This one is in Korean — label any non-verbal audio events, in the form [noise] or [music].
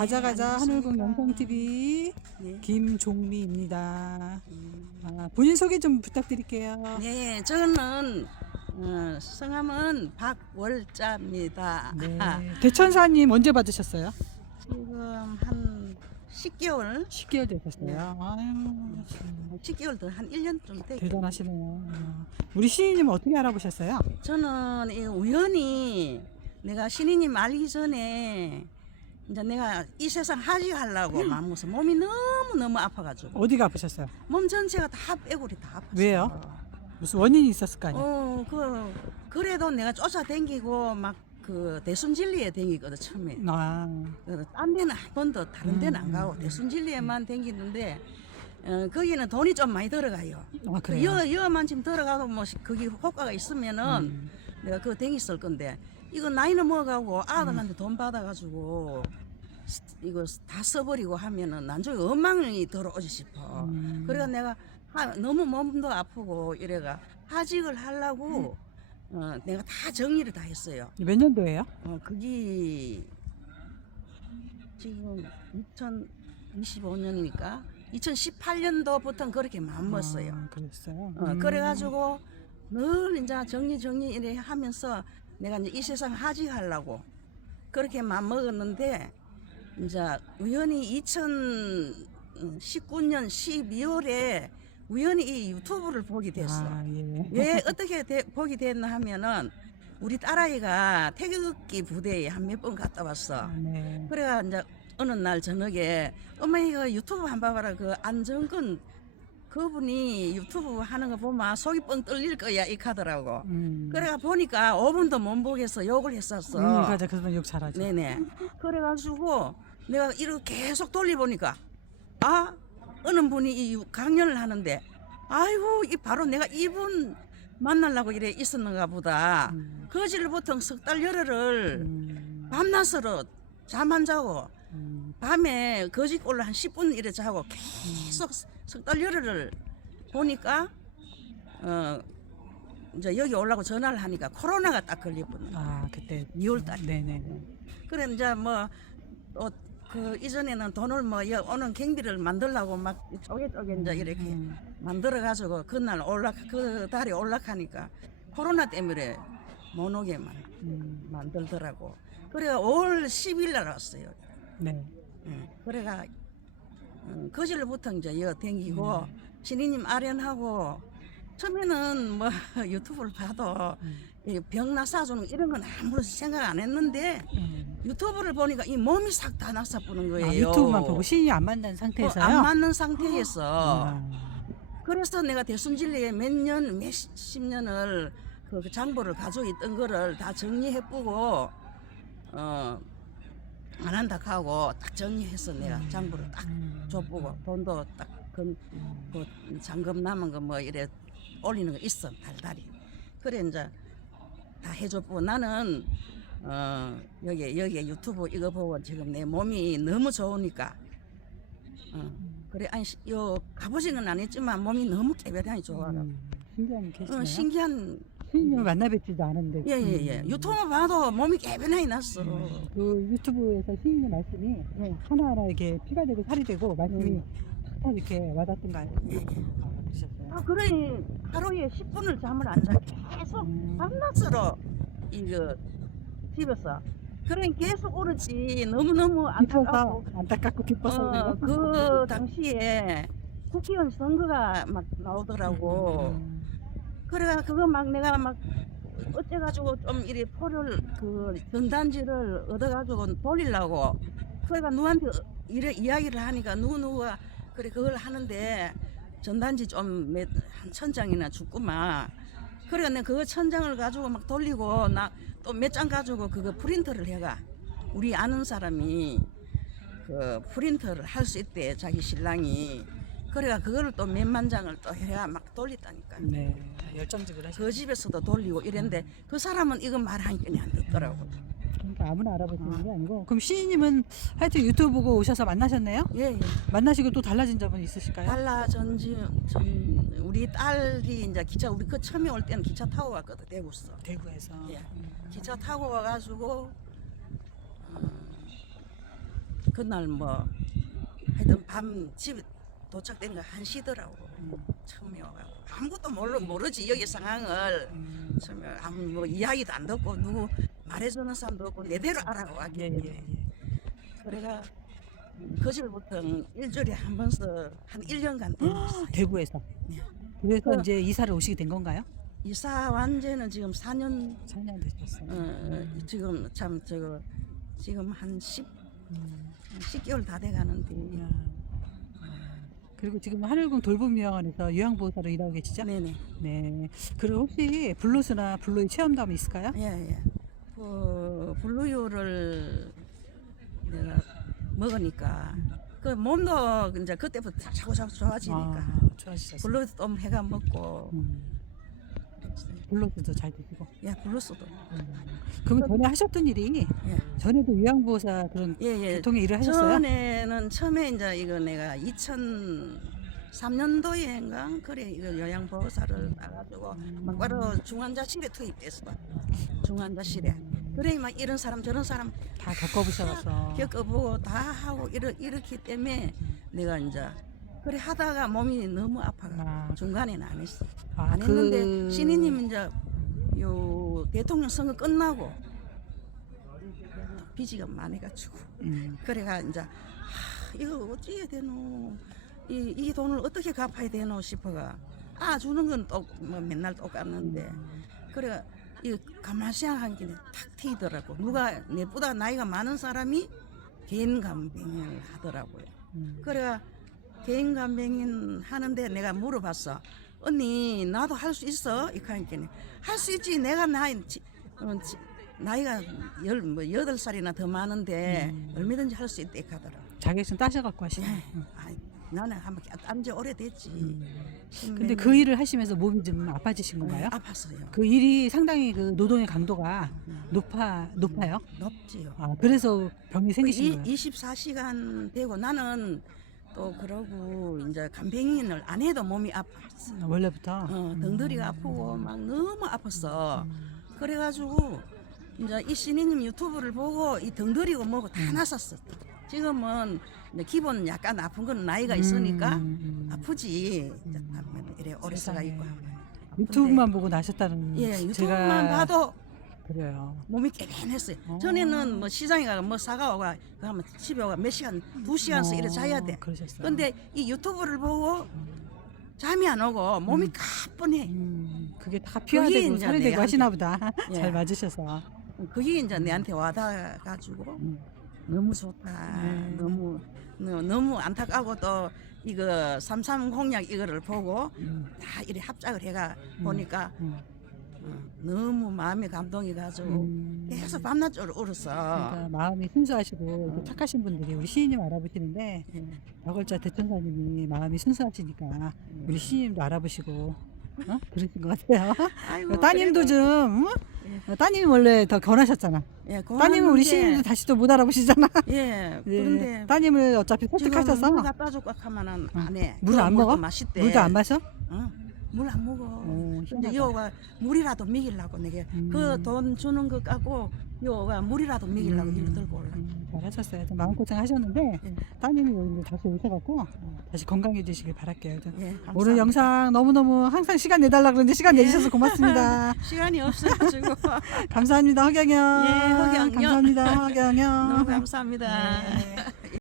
가자 가자 하늘국 영상 TV 네. 김종미입니다. 음. 아, 본인 소개 좀 부탁드릴게요. 네, 저는 어, 성함은 박월자입니다. 네. [laughs] 대천사님 언제 받으셨어요? 지금 한 10개월, 10개월 되셨어요. 아유, 참 10개월 더 한 1년쯤 됐 대단하시네요. 아, 우리 시인님 어떻게 알아보셨어요? 저는 이 우연히 내가 신인님 알기 전에 이제 내가 이 세상 하지하려고 마음먹어서 몸이 너무 너무 아파가지고 어디가 아프셨어요? 몸 전체가 다 빼골이 다 아팠어요. 왜요? 무슨 원인이 있었을 거 아니에요? 어, 그 그래도 내가 쫓아다니고 막 그 대순진리에 다니거든 처음에. 아, 그딴 데는 한 번도 다른 데는 안 음, 가고 대순진리에만 다니는데 어, 거기는 돈이 좀 많이 들어가요. 아그 그래요? 여 여만 지금 들어가도 뭐 시- 거기 효과가 있으면은 음. 내가 그거 댕겼을 건데 이거 나이는 먹어가고 아들한테 돈 받아가지고 스- 이거 다 써버리고 하면은 나중에 엉망이 들어오지 싶어. 음. 그래가 내가 하- 너무 몸도 아프고 이래가 하직을 하려고 어, 내가 다 정리를 다 했어요. 몇 년도예요? 어, 그게 지금 2025년이니까 2018년도부터 그렇게 마음먹었어요. 아, 그랬어요. 어, 음. 그래가지고 늘 이제 정리 정리 이래 하면서 내가 이제 이 세상 하직하려고 그렇게 마음먹었는데 이제 우연히 2019년 12월에 우연히 이 유튜브를 보게 됐어. 아, 예. 왜 어떻게 되- 보게 됐나 하면은 우리 딸아이가 태극기 부대에 한 몇 번 갔다 왔어. 아, 네. 그래가 이제 어느 날 저녁에 엄마 이거 유튜브 한번 봐봐라 그 안정근 그분이 유튜브 하는 거 보면 속이 뻥 뚫릴 거야 이 카더라고. 음. 그래가 보니까 5분도 못 보겠어 욕을 했었어. 음, 맞아. 그래서 욕 잘하죠. 네네. 그래가지고 내가 이렇게 계속 돌려보니까 아 어느 분이 이 강연을 하는데 아이고 이 바로 내가 이분 만나려고 이래 있었는가 보다. 음. 거지를 보통 석 달 열흘을 음. 밤낮으로 잠 안 자고 음. 밤에 거짓골로 한 10분 이래 자고 계속 석달 열흘을 보니까 어 이제 여기 올라고 전화를 하니까 코로나가 딱 거야. 아, 그때 2월 달. 네네. 그래 이제 뭐또그 이전에는 돈을 뭐 여- 오는 경비를 만들려고 막 쪼개 쪼개 이제 이렇게 음. 만들어 가지고 그날 올라 그 달에 올라가니까 코로나 때문에 못 오게 만 음. 만들더라고. 그래가 5월 10일 날 왔어요. 네. 응. 그래가 음, 거질부터 이제 여 댕기고 신이님 아련하고 처음에는 뭐 [laughs] 유튜브를 봐도 이 병 나사주는 이런 건 아무런 생각 안 했는데 음. 유튜브를 보니까 이 몸이 싹 다 나사뿌는 거예요. 아, 유튜브만 보고 시인이 안 만난 어, 상태에서요. 안 맞는 상태에서 아. 그래서 내가 대순진리에 몇 년, 몇십 년을 그 장보를 가지고 있던 거를 다 정리해보고, 어, 안 한다 하고 딱 정리해서 내가 장보를 딱 음. 줘보고, 돈도 딱, 그, 그 잔금 남은 거 뭐 이래 올리는 거 있어, 달달이. 그래, 이제 다 해줬고, 나는, 어, 여기, 여기 유튜브 이거 보고 지금 내 몸이 너무 좋으니까, 어, 그래, 아니, 시- 요, 가보지는 않았지만 몸이 너무 깨끗하니 좋아라. 음. 신기한 케이스네요. 어, 신기한, 시인님을 만나뵙지도 않은데. 예, 예, 예. 음. 유튜브 봐도 몸이 깨끗하니 났어. 그 유튜브에서 시인의 말씀이 네. 하나하나 이렇게 피가 되고 살이 되고 말씀이 음. 탁탁 이렇게 와닿던가요? 아, 그러셨어요. 아, 그러니 하루에 10분을 잠을 안 자. 계속 음. 밤낮으로 이거 집에서. 그러니 계속 울었지. 너무너무 안타깝고. 기뻐서 안타깝고 기뻐서 어, 그 당시에 국회의원 선거가 막 나오더라고. 음. 그래가 그거 막 내가 막 어째가지고 좀 이리 포를 그 전단지를 얻어가지고 돌리려고. 그래가 누구한테 이래 이야기를 하니까 누구 누구가 그래 그걸 하는데 전단지 좀몇한천 장이나 줬구만 그래가 내가 그거 천 장을 가지고 막 돌리고 나 또 몇 장 가지고 그거 프린터를 해가. 우리 아는 사람이 그 프린터를 할 수 있대 자기 신랑이 그래가 그거를 또 몇만 장을 또 해가 막 돌렸다니까 네, 열정적으로 하시죠. 그 집에서도 돌리고 이랬는데 그 사람은 이거 말하니까 안 듣더라고. 그러니까 아무나 알아보시는 게 아니고 그럼 시인님은 하여튼 유튜브 보고 오셔서 만나셨네요? 예, 예. 만나시고 또 달라진 점은 있으실까요? 달라전지 전 우리 딸이 이제 기차 우리 그 처음에 올 때는 기차 타고 갔거든 대구서. 대구에서 예. 기차 타고 와가지고 어, 그날 뭐 하여튼 밤 집에 도착된 거 한시더라고 음. 처음에 와가지고 아무것도 모르, 모르지 여기 상황을 음. 처음에 아무 뭐 이야기도 안 듣고 누구 말해주는 사람도 없고 내대로 알아고 예, 왔기 예, 때문에 예. 그래가 그절부터 일주일에 한 번씩 한 1년간 되었어요 대구에서. 네. 그래서 그- 이제 이사를 오시게 된 건가요? 이사 완제는 지금 4년 4년 되셨어요. 어, 어, 지금 참 저거 지금 한 10, 음. 10개월 다 돼 가는데 야. 그리고 지금 하늘궁 돌봄요양원에서 요양보호사로 일하고 계시죠? 네네 네. 그리고 혹시 블루스나 블루의 체험담이 있을까요? 예 예 그 블루유를 내가 먹으니까 그 몸도 이제 그때부터 자꾸 자꾸 좋아지니까 아, 좋아지셨어요. 블루도 좀 해가 먹고 음. 블루스도 잘 드시고. 예 블루스도 음. 그럼 전에 하셨던 일이 예 전에도 요양보호사 그런 예 예 교통의 일을 하셨어요? 전에는 처음에 이제 이거 내가 2003년도에인가 그래 이거 요양보호사를 나가지고 막 바로 중환자실에 투입됐어 중환자실에 그래 막 이런 사람 저런 사람 다 겪어보셔서. 겪어보고 다 하고 이렇, 이렇기 때문에 내가 이제 그래 하다가 몸이 너무 아파가 아, 중간에는 안 했어. 아, 안 했는데 그- 신이님 이제 요 대통령 선거 끝나고 빚이가 많아가지고. 음. 그래가 이제 하, 이거 어찌 해야 되노? 이, 이 돈을 어떻게 갚아야 되노 싶어가 아 주는 건또뭐 맨날 똑같는데. 그래 이 가만 생각한 게탁 트이더라고. 누가 내보다 나이가 많은 사람이 개인 간병을 하더라고요. 음. 그래가 개인 간병인 하는데 내가 물어봤어 언니 나도 할 수 있어 이렇게 하니까 할수 있지 내가 나이 지- 어, 지- 나이가 열, 뭐 여덟 살이나 더 많은데 음. 얼마든지 할 수 있다 하더라고 자격증 따셔갖고 하시네. 예. 아이, 나는 한번 안지 오래됐지 음. 십몇 근데 년. 그 일을 하시면서 몸이 좀 아파지신 건가요? 네, 아팠어요 그 일이 상당히 그 노동의 강도가 음. 높아 높아요. 높지요 아 그래서 병이 생기신 이, 거예요. 24시간 되고 나는 또 그러고 이제 간병인을 안 해도 몸이 아팠어 원래부터. 어, 음. 등들이가 아프고 막 너무 아팠어. 음. 그래가지고 이제 이 신이님 유튜브를 보고 이 등들이고 뭐고 다 음. 났었어. 지금은 이제 기본 약간 아픈 건 나이가 있으니까 음, 음. 아프지. 이제 음. 이래 오래서가 세상에. 있고. 유튜브만 보고 나셨다는 예, 제가 유튜브만 봐도 그래요. 몸이 깨끗했어요. 어. 전에는 뭐 시장에 가서 뭐 사가고 가면 집에 와몇 시간, 두 시간씩 이래 자야 돼. 어, 그러셨어요. 근데 이 유튜브를 보고 잠이 안 오고 몸이 음. 가뿐해. 음, 그게 다 그게 피화되고 이제 살해되고 내한테- 하시나 보다. [laughs] 예. 잘 맞으셔서. 그게 이제 내한테 와닿아가지고 음. 너무 좋다. 네. 너무 너- 너무 안타까고 또 이거 삼삼 공약 이거를 보고 음. 다 이래 합작을 해가 음. 보니까 음. 어, 너무 마음이 감동이 가지고 음. 계속 밤낮 울었어. 그러니까 마음이 순수하시고 이렇게 착하신 분들이 우리 시인님 알아보시는데 예. 덕월자 대천사님이 마음이 순수하시니까 우리 시인님도 알아보시고 어? 그러신 것 같아요. 아이고, [laughs] 따님도 좀 어? 따님이 원래 더 권하셨잖아. 예, 따님은 우리 시인님도 다시 또 못 알아보시잖아. 예, [laughs] 예. 그런데 따님을 어차피 지금 설득하셔서 물 갖다 줄까 하면은 안 해. 물을 그안 물도 먹어? 맛있대. 물도 안 마셔? 어, 물 안 먹어. 오, 근데. 여가 물이라도 먹이려고 내게 음. 그돈 주는 것 갖고 여가 물이라도 먹이려고 음. 이리 들고 올라. 음, 잘하셨어요. 좀 마음고생 하셨는데 예. 따님이 여기 다시 오셔갖고 다시 건강해지시길 바랄게요. 좀. 예, 오늘 감사합니다. 영상 너무너무 항상 시간 내달라 그러는데 시간 예. 내주셔서 고맙습니다. [laughs] 시간이 없어가지고 [laughs] 감사합니다. 허경영. 예, 허경영. 감사합니다. 허경영. [laughs] 너무 감사합니다. 네.